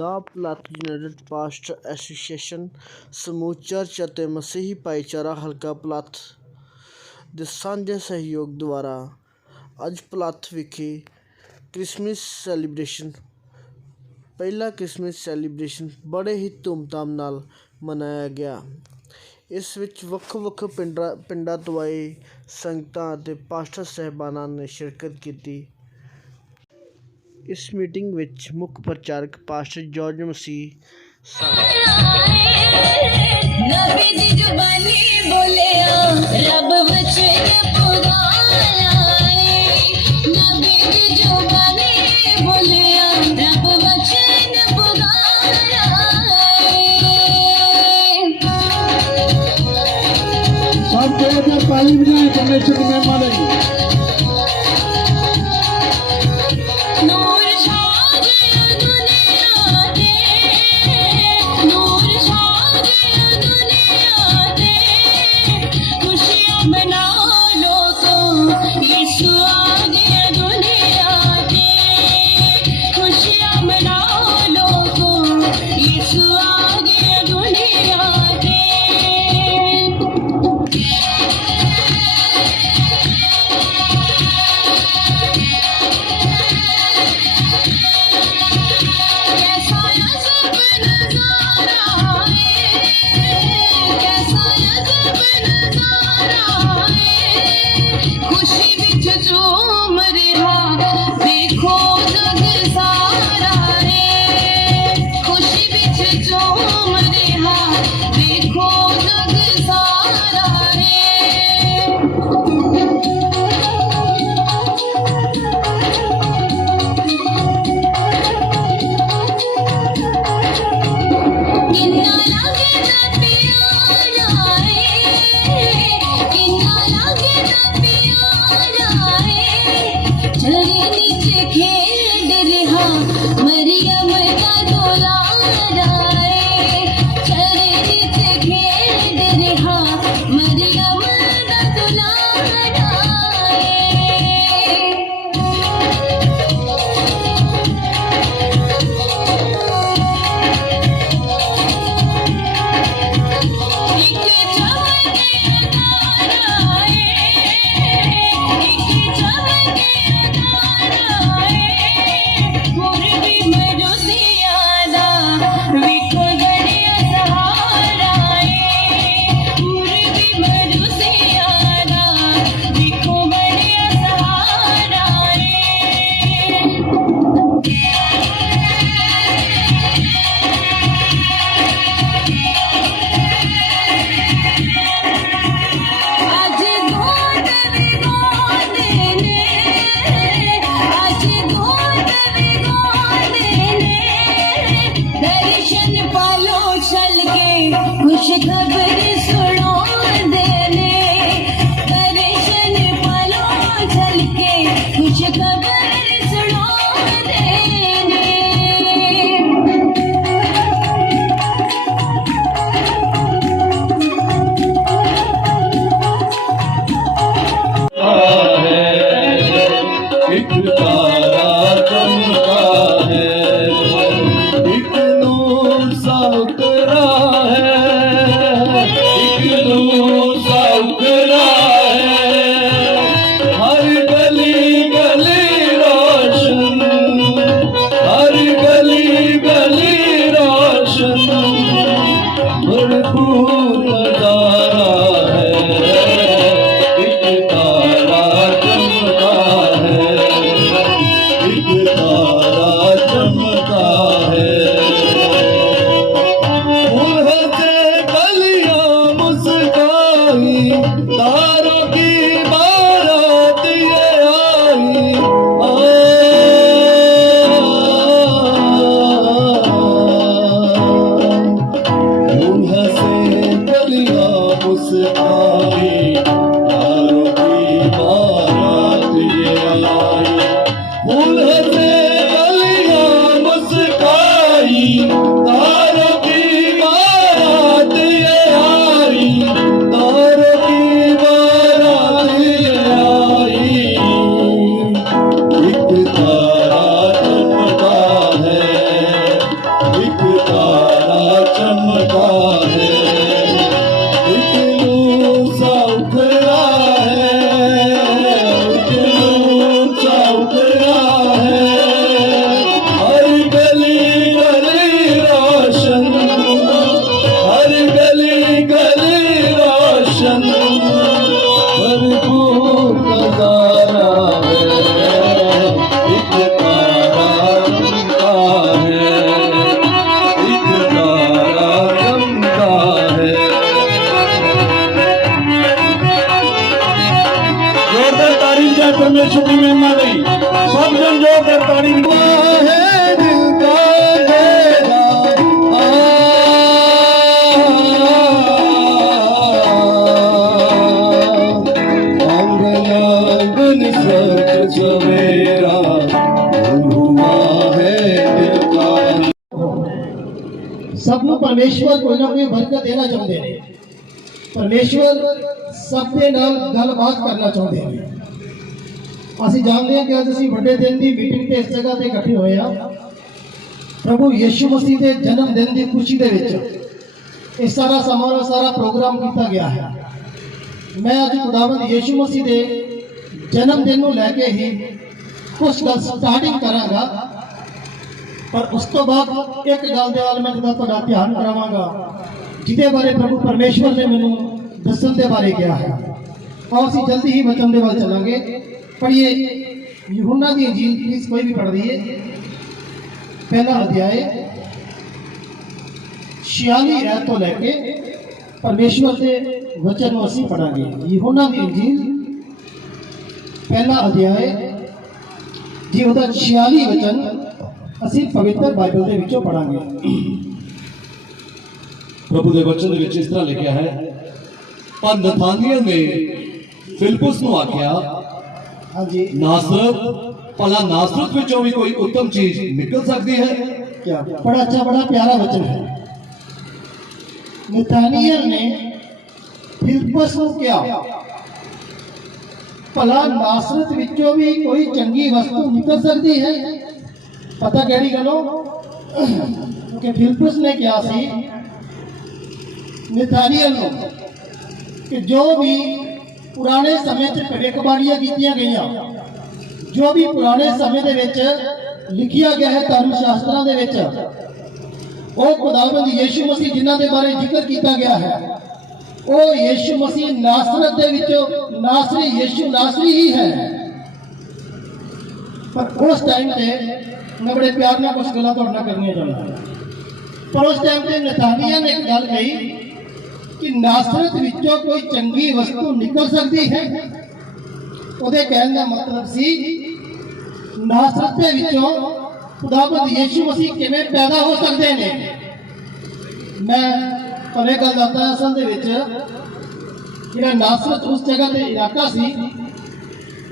ਦਾ ਪਲੱਥ United pastor association ਸਮੂਹ church ਅਤੇ ਮਸੀਹੀ ਭਾਈਚਾਰਾ ਹਲਕਾ ਪਲੱਥ ਦੇ ਸਾਂਝੇ ਸਹਿਯੋਗ ਦੁਆਰਾ ਅੱਜ ਪਲੱਥ ਵਿਖੇ ਪਹਿਲਾ ਕ੍ਰਿਸਮਸ ਸੈਲੀਬ੍ਰੇਸ਼ਨ ਬੜੇ ਹੀ ਧੂਮਧਾਮ ਨਾਲ ਮਨਾਇਆ ਗਿਆ। ਇਸ ਵਿੱਚ ਵੱਖੋ ਵੱਖ ਪਿੰਡਾਂ ਤੋਂ ਆਏ ਸੰਗਤਾਂ ਅਤੇ ਪਾਸਟਰ ਸਾਹਿਬਾਨਾਂ ਨੇ ਸ਼ਿਰਕਤ ਕੀਤੀ। ਇਸ ਮੀਟਿੰਗ ਵਿੱਚ ਮੁੱਖ ਪ੍ਰਚਾਰਕ ਪਾਸਟਰ ਜੌਰਜ ਮਸੀਹ ਸਨ। ਨਬੀ ਦੀ ਜ਼ੁਬਾਨੀ ਬੋਲਿਆ ਰੱਬ ਵਚਨ ਪੁਰਾਣਾ ਨਬੀ ਦੀ ਜ਼ੁਬਾਨੀ ਬੋਲਿਆ ਰੱਬ ਵਚਨ ਪੁਰਾਣਾ सब को ताली बजाएं परमेश्वर की महिमा लगी। नूर छा गया दुनिया ते नूर छा गया दुनिया ते खुशियां मनाओ लोगो यीशु आ गया दुनिया ते खुशियां मनाओ लोगो यीशु आ गया दुनिया ते नजारा है, एक तारा रंगा है, एक तारा रंगा है। जोरदार तारीफ है परमेश्वर की महिमा दी। सब जन जोरदार तारीफ है। दिल का मेरा आंगन सच सवेरा हुआ है दिल का। सब ਨੂੰ ਪਰਮੇਸ਼ਵਰ ਕੋਈ ਨਾ ਕੋਈ ਬਰਕਤ ਦੇਣਾ ਚਾਹੁੰਦੇ ਨੇ। ਪਰਮੇਸ਼ਵਰ ਸਭ ਦੇ ਨਾਲ ਗੱਲਬਾਤ ਕਰਨਾ ਚਾਹੁੰਦੇ ਨੇ। ਅਸੀਂ ਜਾਣਦੇ ਹਾਂ ਕਿ ਅੱਜ ਅਸੀਂ ਵੱਡੇ ਦਿਨ ਦੀ ਮੀਟਿੰਗ ਤੇ ਇਸ ਜਗ੍ਹਾ ਤੇ ਇਕੱਠੇ ਹੋਏ ਹਾਂ। ਪ੍ਰਭੂ ਯਿਸੂ ਮਸੀਹ ਦੇ ਜਨਮ ਦਿਨ ਦੀ ਖੁਸ਼ੀ ਦੇ ਵਿੱਚ ਇਹ ਸਾਰਾ ਸਮਾਰੋਹ ਸਾਰਾ ਪ੍ਰੋਗਰਾਮ ਕੀਤਾ ਗਿਆ ਹੈ। ਮੈਂ ਅੱਜ ਖੁਦਾਵੰਦ ਯਿਸੂ ਮਸੀਹ ਦੇ ਜਨਮ ਦਿਨ ਨੂੰ ਲੈ ਕੇ ਹੀ ਕੁਝ ਗੱਲ ਸਟਾਰਟਿੰਗ ਕਰਾਂਗਾ। ਪਰ ਉਸ ਤੋਂ ਬਾਅਦ ਇੱਕ ਗੱਲ ਦੇ ਵੱਲ ਮੈਂ ਤੁਹਾਡਾ ਧਿਆਨ ਕਰਾਵਾਂਗਾ ਜਿਹਦੇ ਬਾਰੇ ਪ੍ਰਭੂ ਪਰਮੇਸ਼ਵਰ ਨੇ ਮੈਨੂੰ ਦੱਸਣ ਦੇ ਬਾਰੇ ਕਿਹਾ ਹੈ। ਆਓ ਅਸੀਂ ਜਲਦੀ ਹੀ ਵਚਨ ਦੇ ਵੱਲ ਚੱਲਾਂਗੇ। पढ़िए यूहन्ना की इंजील, प्लीज कोई भी पढ़ दिए। पहला अध्याय 46 आयत तो लेके परमेश्वर के वचन को असीं पढ़ांगे। यूहन्ना की इंजील पहला अध्याय जी ਉਹਦਾ 46 वचन असीं पवित्र बाइबल के विचों पढ़ांगे। प्रभु के वचन दे विच इस तरह लिखा है, पर नथानियल ने फिलिप्पुस नूं आख्या, हाँ जी, नासरत भला नासरत विचों भी कोई उत्तम चीज निकल सकती है? क्या बड़ा अच्छा बड़ा प्यारा वचन है। नथानियल ने फिलिप्पुस को क्या भला नासरत विचों भी कोई चंगी वस्तु निकल सकती है? पता केड़ी गलो कि फिलिप्पुस ने क्या सी नथानियल को कि जो भी पुराने समय च भविष्यवाणियां कीतियां गईयां, जो भी पुराने समय दे विच लिखिया गया है धर्म शास्त्रां दे विच, वो खुदावंद यीशु मसीह जिन्हां दे बारे जिक्र किया गया है, वो यीशु मसीह नासरत दे विचों नासरी यीशु नासरी ही है। पर उस टाइम पे मैं बड़े प्यार नाल कुछ गल्लां तुहाडे नाल करनियां चाहुंदा। पर उस टाइम पे नथानियल ने एक गल कही कि नासरत विचों कोई चंगी वस्तु निकल सकती है। ਉਹਦੇ ਕਹਿਣ ਦਾ ਮਤਲਬ ਸੀ ਨਾਸਰਤ ਦੇ ਵਿੱਚੋਂ ਖੁਦਾਵੰਦ ਯਿਸੂ ਮਸੀਹ ਕਿਵੇਂ ਪੈਦਾ ਹੋ ਸਕਦੇ ਨੇ। ਮੈਂ ਤੁਹਾਨੂੰ ਗੱਲ ਦੱਸਦਾ, ਅਸਲ ਦੇ ਵਿੱਚ ਜਿਹੜਾ ਨਾਸਰਤ ਉਸ ਜਗ੍ਹਾ ਤੇ ਇਲਾਕਾ ਸੀ,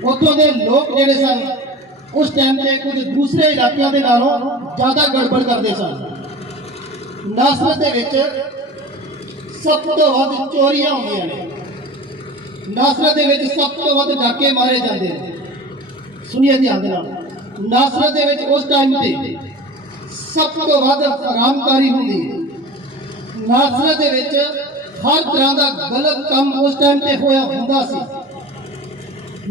ਉੱਥੋਂ ਦੇ ਲੋਕ ਜਿਹੜੇ ਸਨ ਉਸ ਟਾਈਮ ਤੇ ਕੁਝ ਦੂਸਰੇ ਇਲਾਕਿਆਂ ਦੇ ਨਾਲੋਂ ਜ਼ਿਆਦਾ ਗੜਬੜ ਕਰਦੇ ਸਨ। ਨਾਸਰਤ ਦੇ ਵਿੱਚ सब तो वध चोरियां होंदियां ने। नासरत दे विच सब तो वध डाके मारे जाते हैं। सुनिए ध्यान दे नाल, नासरत दे विच उस टाइम ते सब तो वध हरामकारी हुंदी है। नासरत दे विच हर तरह का गलत काम उस टाइम ते होया हुंदा सी।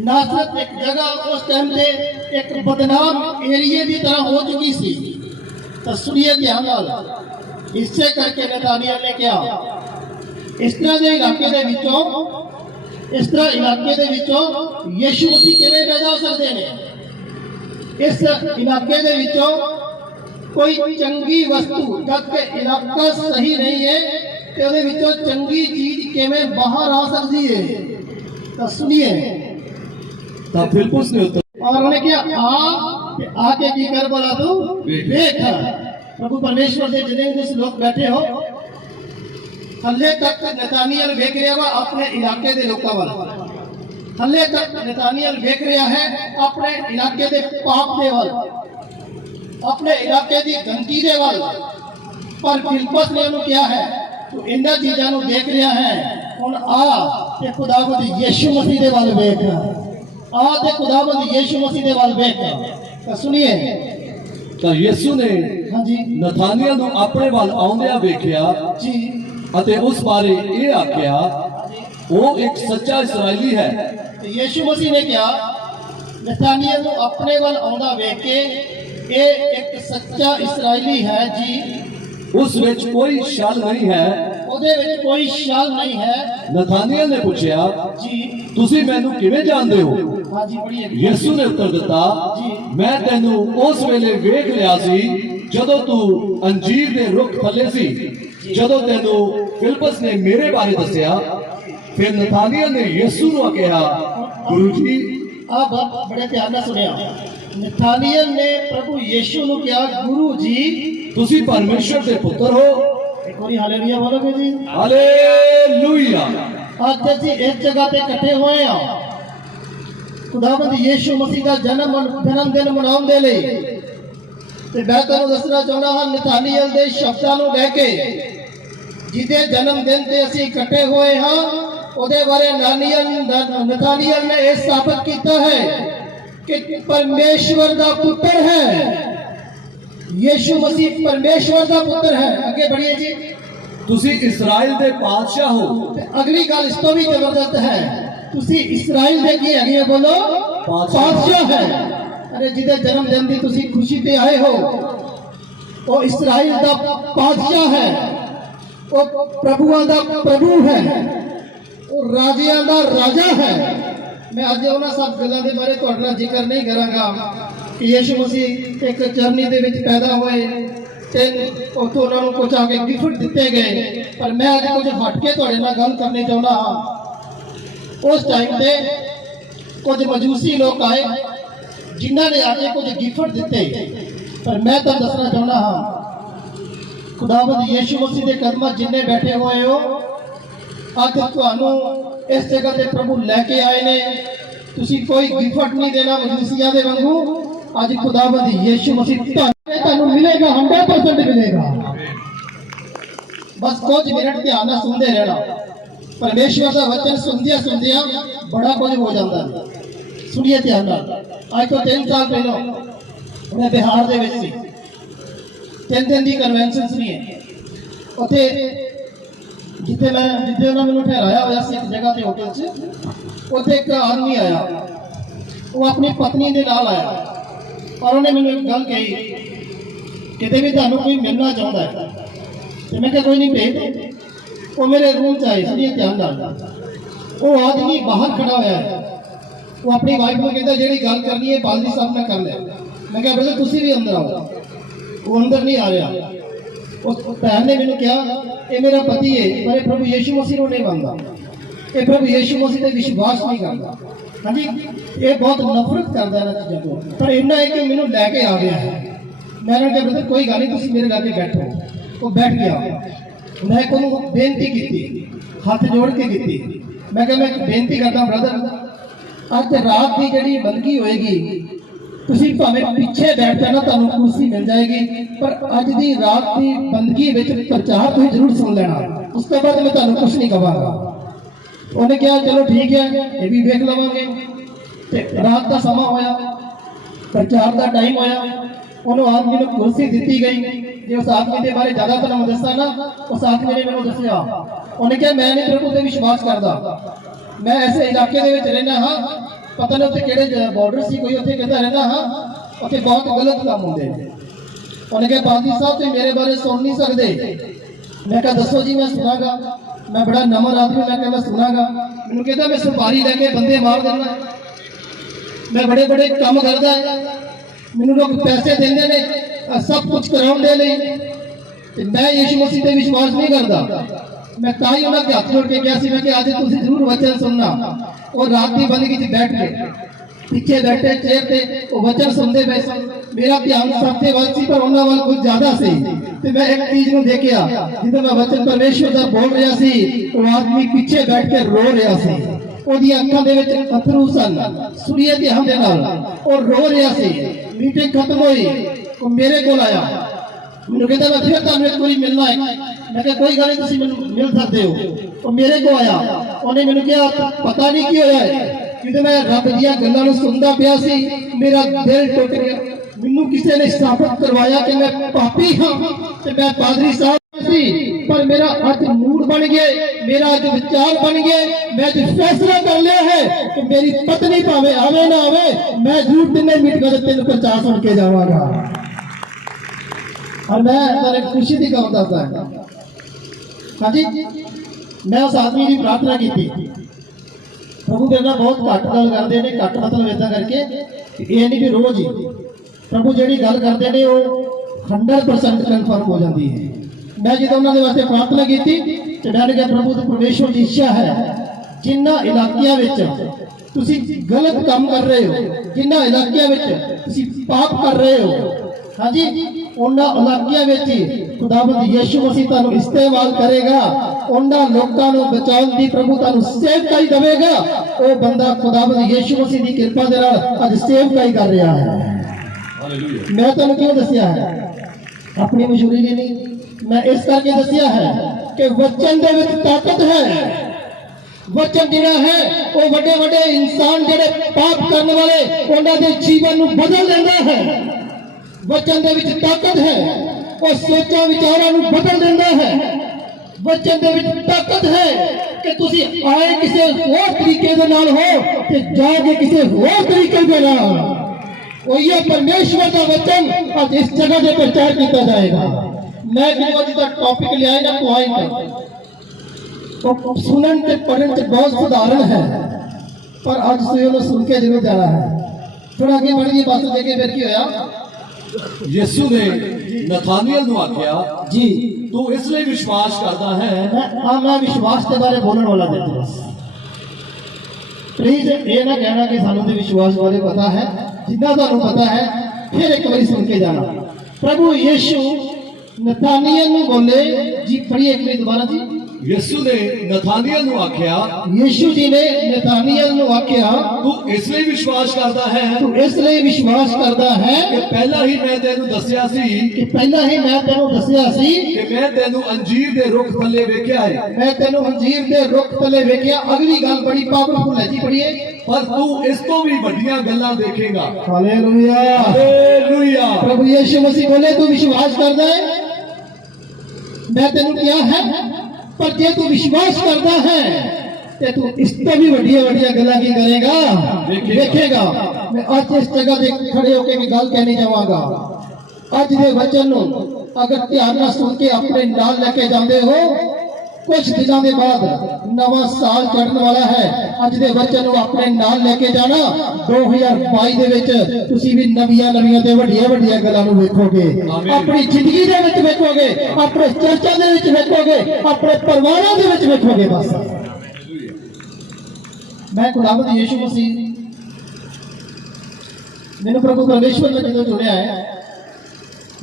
नासरत एक जगह उस टाइम ते एक बदनाम एरिया की तरह हो चुकी सी। तो सुनिए ध्यान नाल, इससे करके नथानियल ने क्या इस तरह के इलाके दे विचों इस तरह इलाके दे विचों यीशु मसीह किवें पैदा हो सकते हैं? इस इलाके दे विचों कोई चंगी वस्तु जबकि इलाका सही नहीं है तो उहदे विचों चंगी चीज किवें बाहर आ सकती है? तो सुनिए, तो फिलिप्पुस ने उत्तर और उन्हें क्या आके की कर बोला तू देख। प्रभु परमेश्वर से जितने भी लोग बैठे हो, हल्ले तक नथानियल वेख रहा वा अपने इलाके के लोगों वाल। हल्ले तक नथानियल वेख रहा है अपने इलाके के पाप के वाल, अपने इलाके की गंदगी के वाल। पर फिलिप्पुस ने उन्हें क्या है तो इन्हां चीज़ां नूं देख रहा है। हुण आ ते खुदावंद यीशु मसीह दे वाल वेख, आ ते खुदावंद यीशु मसीह दे वाल वेख। तो सुनिए, तो यीशु ने हाँ जी नथानियल नूं अपने वाल आउंदिया वेखिया जी, अते उस बारे ये आख्या, वो एक सच्चा इसराइली है। यीशु मसीह ने क्या नथानियल को अपने वाल आउंदा वेख के ये एक सच्चा इसराइली है जी, उस विच कोई शल नहीं है। ਉਹਦੇ ਵਿੱਚ ਕੋਈ ਸ਼ੱਕ ਨਹੀਂ ਹੈ। ਨਥਾਨੀਅਲ ਨੇ ਪੁੱਛਿਆ, ਜੀ ਤੁਸੀਂ ਮੈਨੂੰ ਕਿਵੇਂ ਜਾਣਦੇ ਹੋ? ਹਾਂਜੀ ਪੜ੍ਹੀਏ। ਯਿਸੂ ਨੇ ਉੱਤਰ ਦਿੱਤਾ, ਮੈਂ ਤੈਨੂੰ ਉਸ ਵੇਲੇ ਵੇਖ ਲਿਆ ਸੀ ਜਦੋਂ ਤੂੰ ਅੰਜੀਰ ਦੇ ਰੁੱਖ ਥੱਲੇ ਸੀ, ਜਦੋਂ ਤੈਨੂੰ ਫਿਲਿਪਸ ਨੇ ਮੇਰੇ ਬਾਰੇ ਦੱਸਿਆ। ਫਿਰ ਨਥਾਨੀਅਲ ਨੇ ਯਿਸੂ ਨੂੰ ਕਿਹਾ, ਗੁਰੂ ਜੀ। ਆਪ ਬੜੇ ਧਿਆਨ ਨਾਲ ਸੁਣਿਆ। ਨਥਾਨੀਅਲ ਨੇ ਪ੍ਰਭੂ ਯੀਸ਼ੂ ਨੂੰ ਕਿਹਾ, ਗੁਰੂ ਜੀ ਤੁਸੀਂ ਪਰਮੇਸ਼ਰ ਦੇ ਪੁੱਤਰ ਹੋ। ਇੱਕ ਵਾਰੀ ਹਾਲੇਲੂਇਆ ਬੋਲੋਗੇ ਜੀ। ਹਾਲੇਲੂਇਆ। ਅੱਜ ਅਸੀਂ ਇਸ ਜਗ੍ਹਾ ਤੇ ਇਕੱਠੇ ਹੋਏ ਹਾਂ ਖੁਦਾਵੰਦ ਯੀਸ਼ੂ ਮਸੀਹ ਦਾ ਜਨਮ ਦਿਨ ਮਨਾਉਣ ਦੇ ਲਈ। ਤੇ ਮੈਂ ਤੁਹਾਨੂੰ ਦੱਸਣਾ ਚਾਹੁੰਦਾ ਹਾਂ ਨਥਾਨੀਅਲ ਦੇ ਸ਼ਬਦਾਂ ਨੂੰ ਲੈ ਕੇ, ਜਿਹਦੇ ਜਨਮ ਦਿਨ ਤੇ ਅਸੀਂ ਇਕੱਠੇ ਹੋਏ ਹਾਂ, ਉਹਦੇ ਬਾਰੇ ਨਥਾਨੀਅਲ ਨੇ ਇਹ ਸਾਬਤ ਕੀਤਾ ਹੈ ਕਿ ਪਰਮੇਸ਼ਵਰ ਦਾ ਪੁੱਤਰ ਹੈ। ਯੀਸ਼ੂ ਮਸੀਹ ਪਰਮੇਸ਼ਵਰ ਦਾ ਪੁੱਤਰ ਹੈ। ਅੱਗੇ बढ़िए ਜੀ। ਤੁਸੀਂ ਇਸਰਾਇਲ ਦੇ ਬਾਦਸ਼ਾਹ ਹੋ। ਤੇ ਅਗਲੀ ਗੱਲ ਇਸ ਤੋਂ ਵੀ ਜ਼ਬਰਦਸਤ ਹੈ, ਤੁਸੀਂ ਇਸਰਾਇਲ ਦੇ ਕੀ ਹੈਗੇ ਬੋਲੋ? ਬਾਦਸ਼ਾਹ ਹੈ। ਅਰੇ ਜਿਹਦੇ ਜਨਮ ਦਿਨ ਦੀ ਤੁਸੀਂ ਖੁਸ਼ੀ ਤੇ ਆਏ ਹੋ, ਉਹ ਇਸਰਾਇਲ ਦਾ ਬਾਦਸ਼ਾਹ ਹੈ, ਉਹ ਪ੍ਰਭੂਆਂ ਦਾ ਪ੍ਰਭੂ ਹੈ, ਉਹ ਰਾਜਿਆਂ ਦਾ ਰਾਜਾ ਹੈ। ਮੈਂ ਅੱਜ ਉਹਨਾਂ ਸਭ ਗੱਲਾਂ ਦੇ ਬਾਰੇ ਤੁਹਾਡੇ ਨਾਲ ਜ਼ਿਕਰ ਨਹੀਂ ਕਰਾਂਗਾ ਕਿ ਯੀਸ਼ੂ ਮਸੀਹ ਇੱਕ ਚਰਨੀ ਦੇ ਵਿੱਚ ਪੈਦਾ ਹੋਏ ਤੇ ਉੱਥੋਂ ਉਹਨਾਂ ਨੂੰ ਕੁਝ ਆ ਕੇ ਗਿਫਟ ਦਿੱਤੇ ਗਏ। ਪਰ ਮੈਂ ਅੱਜ ਕੁਝ ਹਟ ਕੇ ਤੁਹਾਡੇ ਨਾਲ ਗੱਲ ਕਰਨੀ ਚਾਹੁੰਦਾ ਹਾਂ। ਉਸ ਟਾਈਮ ਤੇ ਕੁਝ ਮਜੂਸੀ ਲੋਕ ਆਏ ਜਿਨ੍ਹਾਂ ਨੇ ਆ ਕੇ ਕੁਝ ਗਿਫਟ ਦਿੱਤੇ। ਪਰ ਮੈਂ ਤਾਂ ਦੱਸਣਾ ਚਾਹੁੰਦਾ ਹਾਂ ਖੁਦਾਵੰਦ ਯੀਸ਼ੂ ਮਸੀਹ ਦੇ ਕਦਮਾਂ ਜਿੰਨੇ ਬੈਠੇ ਹੋਏ ਹੋ, ਅੱਜ ਤੁਹਾਨੂੰ ਇਸ ਜਗ੍ਹਾ ਤੇ ਪ੍ਰਭੂ ਲੈ ਕੇ ਆਏ ਨੇ। ਤੁਸੀਂ ਕੋਈ ਗਿਫਟ ਨਹੀਂ ਦੇਣਾ ਮਜੂਸੀਆਂ ਦੇ ਵਾਂਗੂ। ਅੱਜ ਖੁਦਾਵੰਦ ਯੀਸ਼ੂ ਮਸੀਹ ਤੁਹਾਨੂੰ ਮਿਲੇਗਾ, 100% ਮਿਲੇਗਾ। ਬਸ ਕੁਝ ਮਿੰਟ ਧਿਆਨ ਨਾਲ ਸੁਣਦੇ ਰਹਿਣਾ। ਪਰਮੇਸ਼ਵਰ ਦਾ ਵਚਨ ਸੁਣਦਿਆਂ ਬੜਾ ਕੁਝ ਹੋ ਜਾਂਦਾ ਹੈ। ਸੁਣੀਏ ਧਿਆਨ ਨਾਲ। ਅੱਜ ਤੋਂ 3 ਸਾਲ ਪਹਿਲਾਂ ਮੈਂ ਬਿਹਾਰ ਦੇ ਵਿੱਚ ਸੀ। 3 ਦਿਨ ਦੀ ਕਨਵੈਨਸ਼ਨ ਸੀ ਉੱਥੇ, ਜਿੱਥੇ ਉਹਨਾਂ ਮੈਨੂੰ ਠਹਿਰਾਇਆ ਹੋਇਆ ਸੀ ਇੱਕ ਜਗ੍ਹਾ ਤੇ ਹੋਟਲ 'ਚ। ਉੱਥੇ ਇੱਕ ਆਦਮੀ ਆਇਆ, ਉਹ ਆਪਣੀ ਪਤਨੀ ਦੇ ਨਾਲ ਆਇਆ ਔਰ ਉਹਨੇ ਮੈਨੂੰ ਇੱਕ ਗੱਲ ਕਹੀ, ਕਿਤੇ ਵੀ ਤੁਹਾਨੂੰ ਕੋਈ ਮਿਲਣਾ ਚਾਹੁੰਦਾ ਹੈ। ਤੇ ਮੈਂ ਕਿਹਾ ਕੋਈ ਨਹੀਂ ਭੇਜ। ਉਹ ਮੇਰੇ ਰੂਮ 'ਚ ਆਏ। ਸੁਣੀਏ ਧਿਆਨ ਨਾਲ। ਉਹ ਆਦਮੀ ਬਾਹਰ ਖੜਾ ਹੋਇਆ ਹੈ। ਉਹ ਆਪਣੀ ਵਾਈਫ ਨੂੰ ਕਹਿੰਦਾ ਜਿਹੜੀ ਗੱਲ ਕਰਨੀ ਹੈ ਪਾਦਰੀ ਸਾਹਿਬ ਨਾਲ ਕਰ ਲੈ। ਮੈਂ ਕਿਹਾ ਬ੍ਰਦਰ ਤੁਸੀਂ ਵੀ ਅੰਦਰ ਆਓ। ਉਹ ਅੰਦਰ ਨਹੀਂ ਆ ਰਿਹਾ। ਉਸ ਭੈਣ ਨੇ ਮੈਨੂੰ ਕਿਹਾ ਇਹ ਮੇਰਾ ਪਤੀ ਹੈ ਪਰ ਇਹ ਪ੍ਰਭੂ ਯੀਸ਼ੂ ਮਸੀਹ ਨੂੰ ਨਹੀਂ ਮੰਨਦਾ, ਇਹ ਪ੍ਰਭੂ ਯੀਸ਼ੂ ਮਸੀਹ ਤੇ ਵਿਸ਼ਵਾਸ ਨਹੀਂ ਕਰਦਾ। ਹਾਂਜੀ, ਇਹ ਬਹੁਤ ਨਫ਼ਰਤ ਕਰਦਾ ਇਹਨਾਂ ਚੀਜ਼ਾਂ ਤੋਂ। ਪਰ ਇੰਨਾ ਹੈ ਕਿ ਮੈਨੂੰ ਲੈ ਕੇ ਆ ਗਿਆ ਹੈ। ਮੈਂ ਉਹਨਾਂ ਕਿਹਾ ਬ੍ਰਦਰ ਕੋਈ ਗੱਲ ਨਹੀਂ, ਤੁਸੀਂ ਮੇਰੇ ਲਾਗੇ ਬੈਠੋ। ਉਹ ਬੈਠ ਗਿਆ। ਮੈਂ ਉਹਨੂੰ ਬੇਨਤੀ ਕੀਤੀ, ਹੱਥ ਜੋੜ ਕੇ ਕੀਤੀ। ਮੈਂ ਕਿਹਾ ਮੈਂ ਇੱਕ ਬੇਨਤੀ ਕਰਦਾ ਬ੍ਰਦਰ, ਅੱਜ ਰਾਤ ਦੀ ਜਿਹੜੀ ਬੰਦਗੀ ਹੋਏਗੀ, ਤੁਸੀਂ ਭਾਵੇਂ ਪਿੱਛੇ ਬੈਠ ਜਾਣਾ, ਤੁਹਾਨੂੰ ਕੁਰਸੀ ਮਿਲ ਜਾਏਗੀ, ਪਰ ਅੱਜ ਦੀ ਰਾਤ ਦੀ ਬੰਦਗੀ ਵਿੱਚ ਪ੍ਰਚਾਰ ਤੁਸੀਂ ਜ਼ਰੂਰ ਸੁਣ ਲੈਣਾ। ਉਸ ਤੋਂ ਬਾਅਦ ਮੈਂ ਤੁਹਾਨੂੰ ਕੁਝ ਨਹੀਂ ਕਹਾਂਗਾ। ਉਹਨੇ ਕਿਹਾ ਚਲੋ ਠੀਕ ਹੈ, ਇਹ ਵੀ ਵੇਖ ਲਵਾਂਗੇ। ਤੇ ਰਾਤ ਦਾ ਸਮਾਂ ਹੋਇਆ, ਪ੍ਰਚਾਰ ਦਾ ਟਾਈਮ ਹੋਇਆ। ਉਹਨੂੰ ਆਦਮੀ ਨੂੰ ਕੁਰਸੀ ਦਿੱਤੀ ਗਈ। ਜੇ ਉਸ ਆਦਮੀ ਦੇ ਬਾਰੇ ਜ਼ਿਆਦਾ ਤੁਹਾਨੂੰ ਦੱਸਾਂ ਨਾ, ਉਸ ਆਦਮੀ ਨੇ ਮੈਨੂੰ ਦੱਸਿਆ, ਉਹਨੇ ਕਿਹਾ ਮੈਂ ਨਹੀਂ ਪ੍ਰਭੂ ਤੇ ਵਿਸ਼ਵਾਸ ਕਰਦਾ, ਮੈਂ ਐਸੇ ਇਲਾਕੇ ਦੇ ਵਿੱਚ ਰਹਿਣਾ ਹਾਂ, ਪਤਾ ਨਹੀਂ ਉੱਥੇ ਕਿਹੜੇ ਬਾਰਡਰ ਸੀ ਕੋਈ, ਉੱਥੇ ਕਹਿੰਦਾ ਰਹਿੰਦਾ ਹਾਂ, ਉੱਥੇ ਬਹੁਤ ਗਲਤ ਕੰਮ ਹੁੰਦੇ ਨੇ। ਉਹਨੇ ਕਿਹਾ ਪਾਦਰੀ ਸਾਹਿਬ ਤੁਸੀਂ ਮੇਰੇ ਬਾਰੇ ਸੁਣ ਨਹੀਂ ਸਕਦੇ। ਮੈਂ ਕਿਹਾ ਦੱਸੋ ਜੀ। ਮੈਂ ਸੁਣਾਗਾ, ਮੈਂ ਬੜਾ ਨਮਰ ਆਦਮੀ। ਮੈਂ ਕਿਹਾ ਮੈਂ ਸੁਣਾਗਾ। ਮੈਨੂੰ ਕਹਿੰਦਾ ਮੈਂ ਸੁਪਾਰੀ ਲੈ ਕੇ ਬੰਦੇ ਮਾਰ ਦਿੰਦਾ, ਮੈਂ ਬੜੇ ਬੜੇ ਕੰਮ ਕਰਦਾ, ਮੈਨੂੰ ਲੋਕ ਪੈਸੇ ਦਿੰਦੇ ਨੇ ਸਭ ਕੁਝ ਕਰਾਉਣ ਦੇ ਲਈ, ਤੇ ਮੈਂ ਯੀਸ਼ੂ ਮਸੀਹ ਤੇ ਵਿਸ਼ਵਾਸ ਨਹੀਂ ਕਰਦਾ। ਮੈਂ ਤਾਂ ਹੀ ਉਹਨਾਂ ਦੇ ਹੱਥ ਜੋੜ ਕੇ ਕਿਹਾ ਸੀ, ਮੈਂ ਕਿ ਅੱਜ ਤੁਸੀਂ ਜ਼ਰੂਰ ਵਚਨ ਸੁਣਨਾ। ਉਹ ਰਾਤ ਦੀ ਬੰਦਗੀ 'ਚ ਬੈਠ ਕੇ ਪਿੱਛੇ ਬੈਠੇ ਚੇਅਰ ਤੇ ਉਹ ਵਚਨ ਸੁਣਦੇ ਪਏ ਸਨ। ਮੇਰਾ ਧਿਆਨ ਸਭ ਦੇ ਵੱਲ ਸੀ ਪਰ ਉਹਨਾਂ ਵੱਲ ਕੁਝ ਜ਼ਿਆਦਾ ਸੀ। ਤੇ ਮੈਂ ਇੱਕ ਚੀਜ਼ ਨੂੰ ਦੇਖਿਆ, ਜਦੋਂ ਮੈਂ ਵਚਨ ਪਰਮੇਸ਼ਵਰ ਦਾ ਬੋਲ ਰਿਹਾ ਸੀ, ਉਹ ਆਦਮੀ ਪਿੱਛੇ ਬੈਠ ਕੇ ਰੋ ਰਿਹਾ ਸੀ। ਉਹਦੀਆਂ ਅੱਖਾਂ ਦੇ ਵਿੱਚ ਅਥਰੂ ਸਨ। ਸੁਣੀਏ ਧਿਆਨ ਦੇ ਨਾਲ, ਉਹ ਰੋ ਰਿਹਾ ਸੀ। ਮੀਟਿੰਗ ਖਤਮ ਹੋਈ, ਉਹ ਮੇਰੇ ਕੋਲ ਆਇਆ, ਮੈਨੂੰ ਕਹਿੰਦਾ ਮੈਂ ਫਿਰ ਤੁਹਾਨੂੰ ਇੱਕ ਵਾਰੀ ਮਿਲਣਾ ਹੈ। ਮੈਂ ਕਿਹਾ ਕੋਈ ਗੱਲ ਨਹੀਂ, ਤੁਸੀਂ ਮੈਨੂੰ ਮਿਲ ਸਕਦੇ ਹੋ। ਉਹ ਮੇਰੇ ਕੋਲ ਆਇਆ, ਉਹਨੇ ਮੈਨੂੰ ਕਿਹਾ ਪਤਾ ਨਹੀਂ ਕੀ ਹੋਇਆ ਹੈ, ਜਦੋਂ ਮੈਂ ਰੱਬ ਦੀਆਂ ਗੱਲਾਂ ਨੂੰ ਸੁਣਦਾ ਪਿਆ ਸੀ ਮੇਰਾ ਦਿਲ ਟੁੱਟ ਗਿਆ। ਮੈਨੂੰ ਕਿਸੇ ਨੇ ਸਾਬਤ ਕਰਵਾਇਆ ਕਿ ਮੈਂ ਪਾਪੀ ਹਾਂ ਤੇ ਮੈਂ ਪਾਦਰੀ ਸਾਹਿਬ ਸੀ, ਪਰ ਮੇਰਾ ਅੱਜ ਮੂਡ ਬਣ ਗਿਆ, ਮੇਰਾ ਅੱਜ ਵਿਚਾਰ ਬਣ ਗਿਆ। ਮੈਂ ਅੱਜ ਫੈਸਲਾ ਕਰ ਲਿਆ ਹੈ ਕਿ ਮੇਰੀ ਪਤਨੀ ਭਾਵੇਂ ਆਵੇ ਨਾ ਆਵੇ, ਮੈਂ ਜ਼ਰੂਰ ਤਿੰਨੇ ਮੀਟਿੰਗਾਂ ਦੇ 3 ਪ੍ਰਚਾਰ ਸੁਣ ਕੇ ਜਾਵਾਂਗਾ। और मैं खुशी की गल दसदा हाँ जी, मैं उस आदमी की प्रार्थना की थी। प्रभु मेरे नाल बहुत घट गल करते हैं, घट मतलब इदा करके ये नहीं कि रोज ही प्रभु जी गल करते हैं वो 100% कन्फर्म हो जाती है। मैं जो उन्होंने वास्ते प्रार्थना की थी तो मैंने कहा प्रभु तो परमेश्वर की इच्छा है जिन्होंने इलाकों में तुसी गलत काम कर रहे हो, जिन्होंने इलाकों में तुसी पाप कर रहे हो, हाँ जी, उन्होंने इलाकों में खुदावंद यीशु मसीह तुहानू इस्तेमाल करेगा, उन्होंने लोगों को बचाने की प्रभु तुहानू सेवकाई देगा। वो बंदा खुदावंद यीशु मसीह की कृपा दे नाल अज सेवकाई कर रहा है। मैं तुहानू क्यों दसिया है? अपनी मशहूरी की नहीं, मैं इस करके दसिया है कि वचन दे विच ताकत है। वचन जिहड़ा है वो बड़े बड़े इंसान जिहड़े पाप करने वाले उन्हां दे जीवन नूं बदल देंदा है। वचन दे विच ताकत है, वो सोचां विचारां नूं बदल देंदा है। वचन दे विच ताकत है कि तुसी आए किसी होर तरीके दे नाल हो ते जाओगे किसी होर तरीके दे नाल। और ये परमेश्वर का वचन आज इस जगह पे प्रचार किया जाएगा। मैं आज का टॉपिक ले आया ना पॉइंट तो सुनन ते पढ़न ते बहुत साधारण है, पर आज से सुन के जरूर जाना है। थोड़ा आगे बढ़िए बात देखे फिर की होया। ਯਿਸੂ ਨੇ ਨਥਾਨੀਅਲ ਨੂੰ ਆਖਿਆ जी ਤੂੰ ਇਸ ਲਈ ਵਿਸ਼ਵਾਸ ਕਰਦਾ ਹੈ मैं विश्वास के बारे बोलने वाला देते बस प्लीज ये ना कहना कि सानू ते विश्वास बारे पता है, जितना तुहानू पता है फिर एक बार सुन के जाना। प्रभु यीशु नथानियल नू बोले जी, पढ़िए एक बार दोबारा जी। ਯਿਸੂ ਨੇ ਨਥਾਨੀਅਲ ਨੂੰ ਆਖਿਆ यीशु जी ने नथानियल नू आख्या ਤੂੰ ਇਸ ਲਈ ਵਿਸ਼ਵਾਸ ਕਰਦਾ ਹੈ तू इसलिए विश्वास करता है ਕਿ ਪਹਿਲਾਂ ਹੀ ਮੈਂ ਤੈਨੂੰ ਦੱਸਿਆ ਸੀ कि पहला ही मैं तेनू दसिया सी ਕਿ ਮੈਂ ਤੈਨੂੰ ਅੰਜੀਰ ਦੇ ਰੁੱਖ ਥੱਲੇ ਵੇਖਿਆ ਹੈ, मैं तेनू अंजीर दे रुख तले वेखिया। अगली गल बड़ी पावरफुल है जी, पढ़िए। ਪਰ ਤੂੰ ਇਸ ਤੋਂ भी ਵੱਡੀਆਂ ਗੱਲਾਂ ਦੇਖੇਗਾ। हालेलुया। ਹਾਲੇਲੂਇਆ। प्रभु यीशु मसीह बोले तू विश्वास करता है, मैं तेनू क्या है, पर जे तू विश्वास करता है ते तू इस तो भी वड्डिया वड्डिया गल्लां की करेगा, देखेगा। मैं आज इस जगह ते खड़े होके भी गल कहने जावांगा। अज दे वचन नूं अगर ध्यान नाल सुन के अपने नाल लेके जांदे हो, कुछ दिनों के बाद नवा साल चढ़ने वाला है। अज दे वचन नूं अपने नाल लेके जाना। 2022 दे विच तुसीं भी नवीं नवीं ते वड्डियां वड्डियां गल्लां नूं वेखोगे, अपनी जिंदगी दे विच वेखोगे, अपने चर्चा दे विच वेखोगे, अपने परिवारां दे विच वेखोगे। बस मैं खुदावंद यीशु मसीह मैनूं प्रभु परमेश्वर ने जो चुनिया है,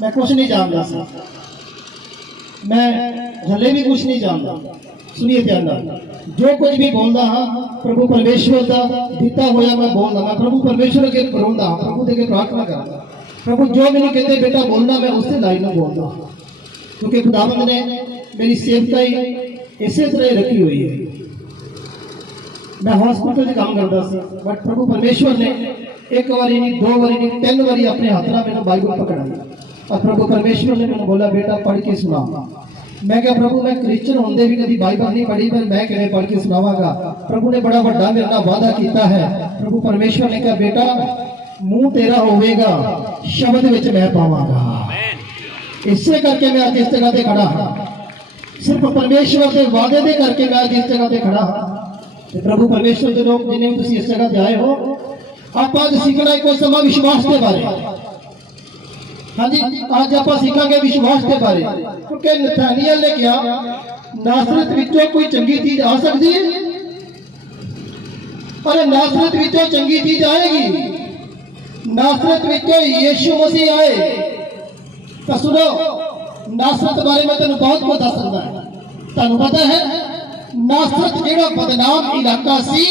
मैं कुछ नहीं जानता सी, मैं हले भी कुछ नहीं जानता। सुनिए ध्यान नाल, जो कुछ भी बोलता हाँ प्रभु परमेश्वर का दिता होया मैं बोलता। मैं प्रभु परमेश्वर के रोंदा, प्रभु दे के प्रार्थना करता। प्रभु जो मैंने कहते बेटा बोलना, मैं उससे लाइन में बोलता, क्योंकि खुदावंद ने मेरी सेवकाई इसे तरह रखी हुई है। मैं हॉस्पिटल में काम करता सी, बट प्रभु परमेश्वर ने एक बारी नहीं, 2 बारी नहीं, 3 बारी अपने हाथ में मैंने बाइबल पकड़ाई और प्रभु परमेश्वर ने मैंने बोला बेटा पढ़ के सुना। मैं क्या प्रभु मैं क्रिश्चियन होंदे भी कभी बाइबल नहीं पढ़ी, पर मैं किवें पढ़ के सुनावांगा। प्रभु ने बड़ा बड़ा मेरे नाल वादा किया है। प्रभु परमेश्वर ने कहा बेटा मुंह तेरा होवेगा, शब्द विच मैं पावांगा। इसे करके मैं आज इस जगह ते खड़ा हाँ, सिर्फ परमेश्वर के वादे दे करके मैं आज इस जगह ते खड़ा हाँ। प्रभु परमेश्वर के लोग जिन्हें भी तुसीं इस जगह ते आए हो, आप आज सीखना एक समा विश्वास के बारे। हाँ जी, आज आप सीखांगे विश्वास के बारे, क्योंकि नथानियल ने क्या नासरत विचों कोई चंगी चीज आ सकती है, पर नासरत विचों चंगी चीज आएगी। नासरत विचों यीशु मसीह आए तो सुनो, नासरत बारे में तेन बहुत कुछ दस सकता है। तुहानू पता है नासरत जेड़ा बदनाम इलाका सी,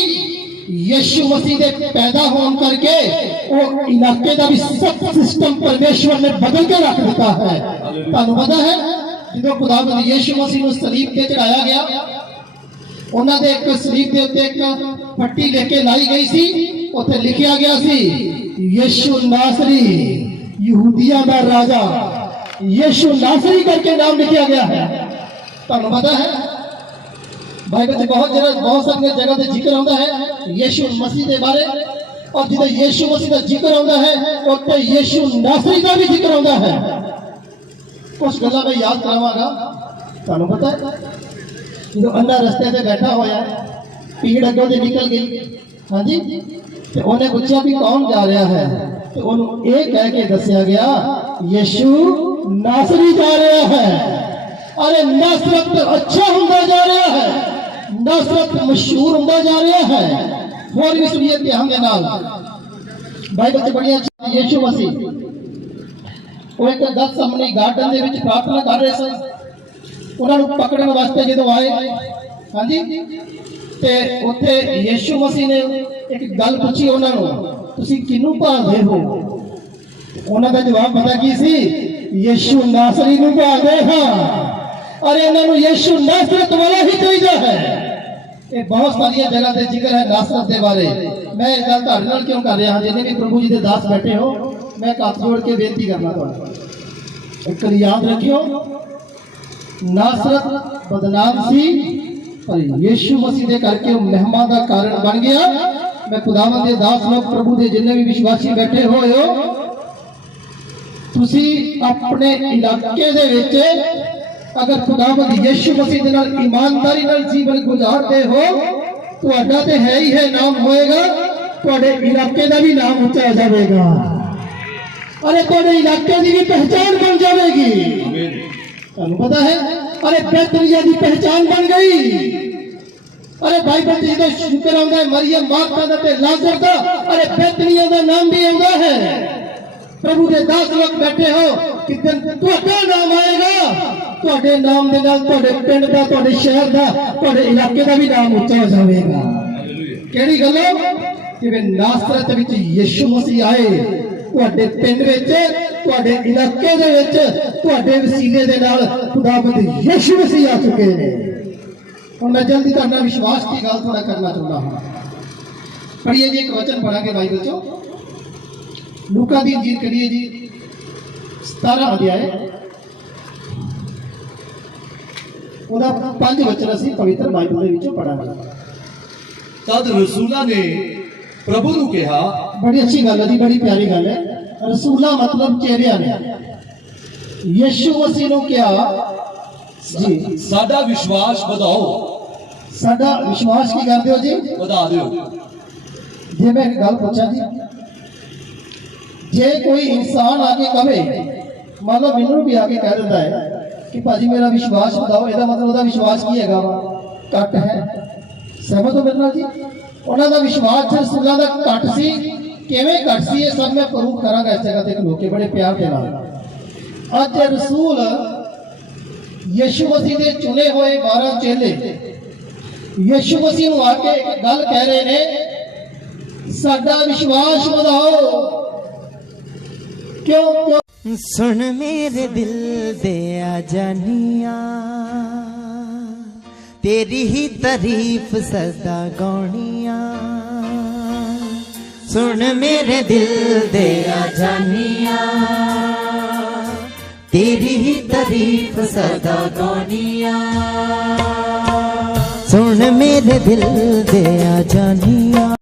यीशु मसीह के पैदा होने करके वो इलाके का भी सब सिस्टम परमेश्वर ने बदल के रख दिता है। तुहानू पता है जो खुदावंद यीशु मसीह को सलीब पे चढ़ाया गया, उन्हां दे एक सलीब के उत्ते एक पट्टी लेके लाई गई सी, उत्ते लिखिया गया सी यीशु नासरी यहूदिया का राजा। यीशु नासरी करके नाम लिखिया गया है। तुहानू पता है बाइबल में बहुत सारी जगह से जिक्र आता है यीशु मसीह के बारे, और जिधर यीशु मसीह का जिक्र आता है उत्ते यीशु नासरी का भी जिक्र आता है। कुछ गल्लां मैं याद करावांगा। तुहानू पता है जो अन्ना रस्ते से बैठा होया भीड़ अगों से निकल गई। हाँ जी, तो उन्हें पूछा भी कौन जा रहा है, तो उन्होंने ये कह के दसिया गया यीशु नासरी जा रहा है। अरे नासरत अच्छा होता जा रहा है, नासरत मशहूर होता जा रहा है। और भी सुनिए ध्यान के नाल बाइबल से बड़ी अच्छी यीशु मसीह वो एक गतसमनी गार्डन ਦੇ ਵਿੱਚ प्रार्थना कर रहे सन। ਉਹਨਾਂ ਨੂੰ ਪਕੜਨ ਵਾਸਤੇ ਜਦੋਂ ਆਏ, ਹਾਂਜੀ, ਤੇ ਉੱਥੇ ਯੀਸ਼ੂ ਮਸੀਹ ਨੇ ਇੱਕ ਗੱਲ ਪੁੱਛੀ ਉਹਨਾਂ ਨੂੰ, ਤੁਸੀਂ ਕਿਹਨੂੰ ਭਾਲਦੇ ਹੋ? ਉਹਨਾਂ ਦਾ ਜਵਾਬ ਪਤਾ ਕੀ ਸੀ? ਯੀਸ਼ੂ ਨਾਸਰੀ ਨੂੰ ਭਾਲਦੇ ਹਾਂ। ਅਰੇ ਇਹਨਾਂ ਨੂੰ ਯੀਸ਼ੂ ਨਾਸਰਤ ਵਾਲਾ ਹੀ ਚਾਹੀਦਾ ਹੈ। ਇਹ ਬਹੁਤ ਸਾਰੀਆਂ ਜਗ੍ਹਾ ਤੇ ਜ਼ਿਕਰ ਹੈ ਨਾਸਰਤ ਦੇ ਬਾਰੇ। ਮੈਂ ਇਹ ਗੱਲ ਤੁਹਾਡੇ ਨਾਲ ਕਿਉਂ ਕਰ ਰਿਹਾ ਹਾਂ? ਜਿੰਨੇ ਵੀ ਪ੍ਰਭੂ ਜੀ ਦੇ ਦਾਸ ਬੈਠੇ ਹੋ, मैं हाथ जोड़ के बेनती करना थोड़ा एक याद रखियो, नासरत बदनाम सी पर यीशु मसीह दे करके महिमा का कारण बन गया। मैं खुदावंद दे दास लोग प्रभु दे जिन्ने भी विश्वासी बैठे होए हो, तुसी अपने इलाके दे विच अगर खुदावंद यीशु मसीह दे नाल ईमानदारी नाल जीवन गुजारते हो, तुहाडा ते है ही है नाम होएगा, तुहाडे इलाके दा भी नाम ऊंचा हो जाएगा। अरे तेरे इलाके की भी पहचान बन जाएगी। तुहानू पता है, अरे बैतनिया की पहचान बन गई। अरे बाइबल जी तो शुक्र आंदा है मरियम मार्था दा ते लाजर दा, अरे बैतनिया का नाम भी आंदा है। प्रभु के दास लोग बैठे हो, कि दिन तुहाडा नाम आएगा, तुहाडे नाम दे नाल तुहाडे पिंड दा, तुहाडे शहर दा, तुहाडे इलाके दा भी नाम ऊंचा हो जाएगा। केड़ी गल? कि नासरत विच यीशु मसीह आए, ਤੁਹਾਡੇ ਪਿੰਡ ਵਿੱਚ, ਤੁਹਾਡੇ ਇਲਾਕੇ ਦੇ ਵਿੱਚ, ਤੁਹਾਡੇ ਵਸੀਲੇ ਦੇ ਨਾਲ ਖੁਦਾਵੰਦ ਯਿਸੂ ਮਸੀਹ ਆ ਚੁੱਕੇ ਨੇ। ਹੁਣ ਮੈਂ ਜਲਦੀ ਤੁਹਾਡਾ ਵਿਸ਼ਵਾਸ ਦੀ ਗੱਲ ਥੋੜਾ ਕਰਨਾ ਚਾਹੁੰਦਾ ਹਾਂ। ਪੜ੍ਹੀਏ ਜੀ, ਇੱਕ ਵਚਨ ਪੜਾਂਗੇ ਬਾਈਬਲ ਚੋਂ, ਲੂਕਾ ਦੀ ਇੰਜੀਲ ਕਰੀਏ ਜੀ 17 ਅਧਿਆਏ, ਉਹਦਾ 5 ਵਚਨ ਅਸੀਂ ਪਵਿੱਤਰ ਬਾਈਬਲ ਦੇ ਵਿੱਚੋਂ ਪੜਾਂਗੇ। तद रसूला ने प्रभु ਨੂੰ ਕਿਹਾ, बड़ी अच्छी गल है जी, बड़ी प्यारी गल है। रसूला मतलब चेहरिया ने यीशु मसीह ਨੂੰ ਕਿਹਾ ਜੀ, ਸਾਡਾ ਵਿਸ਼ਵਾਸ ਵਧਾਓ। ਸਾਡਾ ਵਿਸ਼ਵਾਸ ਕੀ ਕਰਦੇ ਹੋ ਜੀ? ਵਧਾ ਦਿਓ। ਜੇ ਮੈਂ ਇੱਕ ਗੱਲ ਪੁੱਛਾਂ ਜੀ, ਜੇ ਕੋਈ ਇਨਸਾਨ ਆ ਕੇ ਕਵੇ, ਮੰਨ ਲਓ ਮੈਨੂੰ ਵੀ ਆ ਕੇ ਕਹਿ ਦਿੰਦਾ ਹੈ ਕਿ ਭਾਜੀ ਮੇਰਾ ਵਿਸ਼ਵਾਸ ਵਧਾਓ, ਇਹਦਾ ਮਤਲਬ ਉਹਦਾ ਵਿਸ਼ਵਾਸ ਕੀ ਹੈਗਾ ਵਾ? ਘੱਟ ਹੈ। ਸਹਿਮਤ ਹੋ ਮੇਰੇ ਨਾਲ ਜੀ? ਉਹਨਾਂ ਦਾ ਵਿਸ਼ਵਾਸ ਰਸੂਲਾਂ ਦਾ ਘੱਟ ਸੀ। ਕਿਵੇਂ ਘੱਟ ਸੀ ਇਹ ਸਭ ਮੈਂ ਪ੍ਰੂਫ ਕਰਾਂਗਾ ਇਸ ਜਗ੍ਹਾ ਤੇ ਖਲੋ ਕੇ ਬੜੇ ਪਿਆਰ ਦੇ ਨਾਲ। ਅੱਜ ਰਸੂਲ ਯੀਸ਼ੂ ਮਸੀਹ ਦੇ ਚੁਣੇ ਹੋਏ 12 ਚੇਲੇ ਯੀਸ਼ੂ ਮਸੀਹ ਨੂੰ ਆ ਕੇ ਇੱਕ ਗੱਲ ਕਹਿ ਰਹੇ ਨੇ, ਸਾਡਾ ਵਿਸ਼ਵਾਸ ਵਧਾਓ। ਕਿਉਂ? सुन मेरे दिल दे आ जानिया, तेरी ही तारीफ सदा गौनिया। सुन मेरे दिल दे आ जानिया, तेरी ही तारीफ सदा गौनिया। सुन मेरे दिल दे आ जानिया,